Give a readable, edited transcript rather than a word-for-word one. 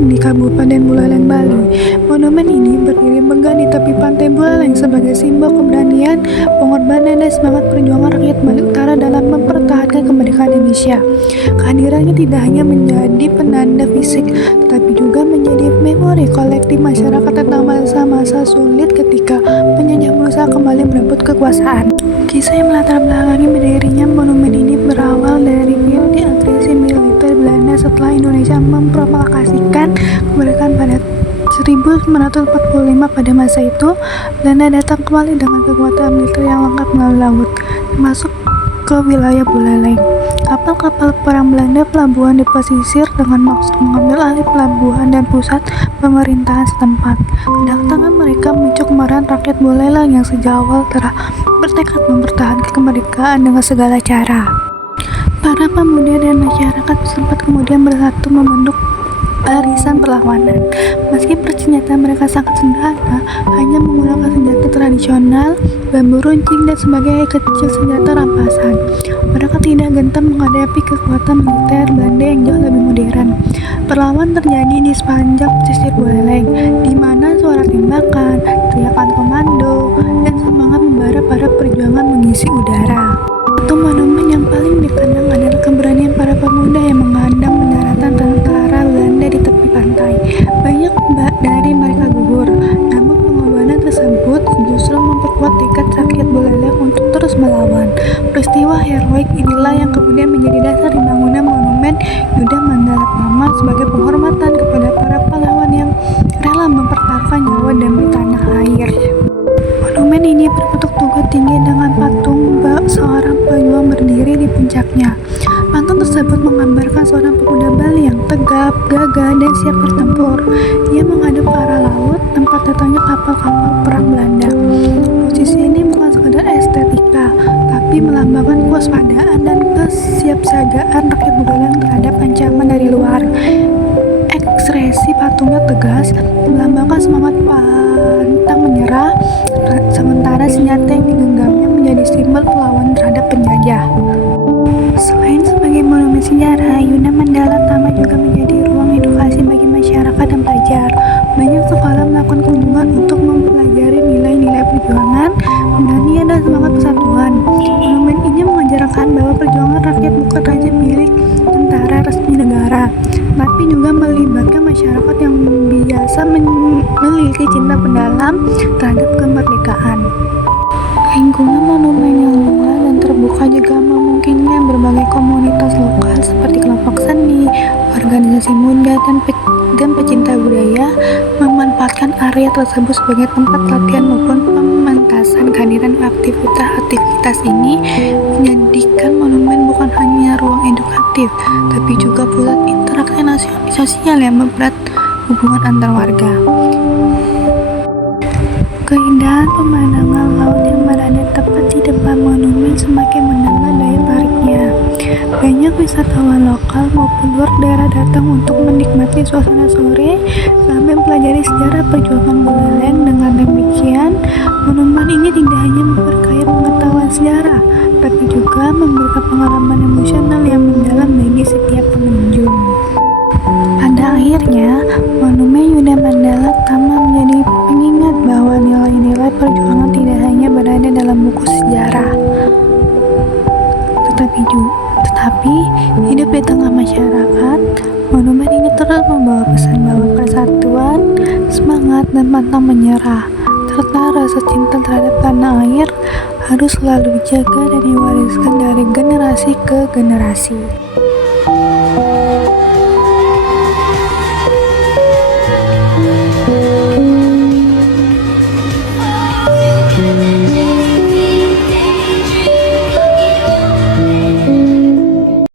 Buleleng di Kabupaten Buleleng, Bali. Monumen ini berdiri megah di tepi pantai Buleleng sebagai simbol keberanian, pengorbanan, dan semangat perjuangan rakyat Bali Utara dalam mempertahankan kemerdekaan Indonesia. Kehadirannya tidak hanya menjadi penanda fisik, tetapi juga menjadi memori kolektif masyarakat tentang masa-masa sulit ketika penjajah berusaha kembali merebut kekuasaan. Kisah yang melatar belakangi berdirinya monumen ini berawal dari periode agresi militer Belanda setelah Indonesia memproklamasikan kemerdekaan pada 1945. Pada masa itu, Belanda datang kembali dengan kekuatan militer yang lengkap melalui laut, termasuk ke wilayah Buleleng. Kapal-kapal perang Belanda pelabuhan di pesisir dengan maksud mengambil alih pelabuhan dan pusat pemerintahan setempat. Kedatangan mereka memicu kemarahan rakyat Buleleng yang sejak awal telah bertekad mempertahankan kemerdekaan dengan segala cara. Para pemuda dan masyarakat setempat kemudian bersatu membentuk barisan perlawanan. Meski persenjataan mereka sangat sederhana, hanya menggunakan senjata tradisional, bambu runcing, dan sebagai kecil senjata rampasan, mereka tidak gentar menghadapi kekuatan militer Belanda yang jauh lebih modern. Perlawanan terjadi di sepanjang pesisir Buleleng, di mana suara tembakan, teriakan komando, dan semangat membara pada perjuangan mengisi udara. Satu monumen yang paling dikenang adalah keberanian para pemuda yang menghadang pendaratan tentara Belanda di tepi pantai. Banyak dari mereka gugur, namun pengorbanan tersebut justru memperkuat tekad rakyat Buleleng untuk terus melawan. Peristiwa heroik inilah yang kemudian menjadi dasar dibangunnya monumen Yuda Mandala Tama sebagai penghormatan kepada para pahlawan yang rela mempertaruhkan nyawa demi tanah air. Monumen ini berbentuk tugu tinggi dengan patung seorang pejuang berdiri di puncaknya. Patung tersebut menggambarkan seorang pemuda Bali yang tegap, gagah, dan siap bertempur. Ia menghadap ke arah laut, tempat datangnya kapal-kapal perang Belanda. Posisi ini bukan sekedar estetika, tapi melambangkan kewaspadaan dan kesiapsiagaan rakyat Buleleng terhadap ancaman dari luar. Ekspresi patungnya tegas, melambangkan semangat pantang menyerah, sementara senjata yang digenggamnya menjadi simbol perlawanan terhadap penjajah. Selain sebagai monumen sejarah, Yuda Mandala Tama juga menjadi ruang edukasi bagi masyarakat dan pelajar. Banyak sekolah melakukan kunjungan untuk mempelajari nilai-nilai perjuangan, keberanian, dan semangat persatuan. Monumen ini mengajarkan bahwa perjuangan rakyat bukan hanya milik tentara resmi negara, tapi juga melibatkan masyarakat yang biasa memiliki cinta mendalam terhadap kemerdekaan. Lingkungan monumen yang luas dan terbuka juga memungkinkan berbagai komunitas lokal seperti kelompok seni, organisasi muda, dan pecinta budaya memanfaatkan area tersebut sebagai tempat latihan maupun pementasan. Kehadiran aktivitas ini menjadikan monumen bukan hanya ruang edukatif, tapi juga pusat interaksi sosial yang mempererat hubungan antar warga. Keindahan pemandangan laut yang berada tepat di depan monumen semakin menambah daya tariknya. Banyak wisatawan lokal maupun luar daerah datang untuk menikmati suasana sore sambil mempelajari sejarah perjuangan Buleleng. Dengan demikian, monumen ini tidak hanya memperkaya pengetahuan sejarah, tapi juga memberikan pengalaman emosional yang mendalam bagi setiap pengunjung. Pada akhirnya, monumen Yuda Mandala Tama menjadi pengingat bahwa nilai-nilai perjuangan tidak hanya berada dalam buku sejarah, tetapi hidup di tengah masyarakat. Monumen ini terus membawa pesan bahwa persatuan, semangat, dan pantang menyerah, serta rasa cinta terhadap tanah air harus selalu dijaga dan diwariskan dari generasi ke generasi.